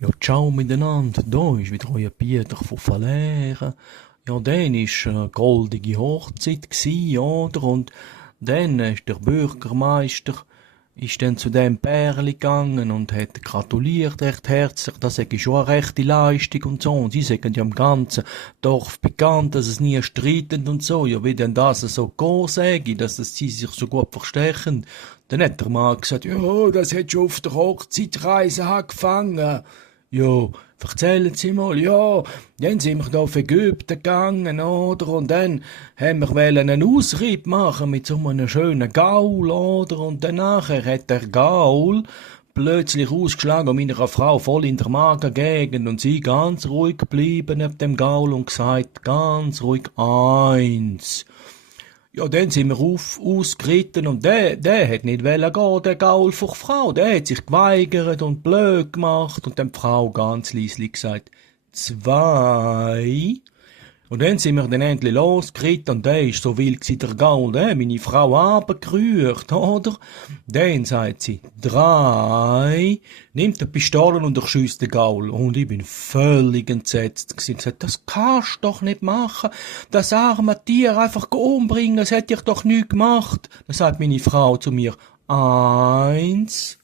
Ja, ciao miteinander, da ist wieder euer Pieter von Verlehren. Ja, dann ist goldige Hochzeit gsi, oder? Und dann ist der Bürgermeister ist dann zu dem Pärli gegangen und hat gratuliert recht herzlich. Das ist schon eine rechte Leistung und so. Und sie sagen ja im ganzen Dorf bekannt, dass es nie streiten und so. Ja, wie denn das so gehen sage, dass sie sich so gut verstechen. Dann hat der Mann gesagt, ja, das hat schon auf der Hochzeitreise angefangen. Ja, erzählen Sie mal, ja, dann sind wir da auf Ägypten gegangen, oder? Und dann haben wir wollen einen Ausritt machen mit so einem schönen Gaul, oder? Und dann nachher hat der Gaul plötzlich ausgeschlagen und meiner Frau voll in der Magengegend und sie ganz ruhig geblieben neben dem Gaul und gesagt, ganz ruhig, eins. Ja, dann sind wir ausgeritten und der hat nicht wollen gehen, der Gaul vor Frau. Der hat sich geweigert und blöd gemacht und dann die Frau ganz leislich gesagt, zwei. Und dann sind wir dann endlich losgeritten und der ist so wild gsi der Gaul, der meine Frau abgerührt, oder? Dann sagt sie, drei, nimmt die Pistole und erschießt den Gaul. Und ich bin völlig entsetzt gsi und gesagt, das kannst du doch nicht machen, das arme Tier einfach umbringen, das hätte ich doch nie gemacht. Dann sagt meine Frau zu mir, eins.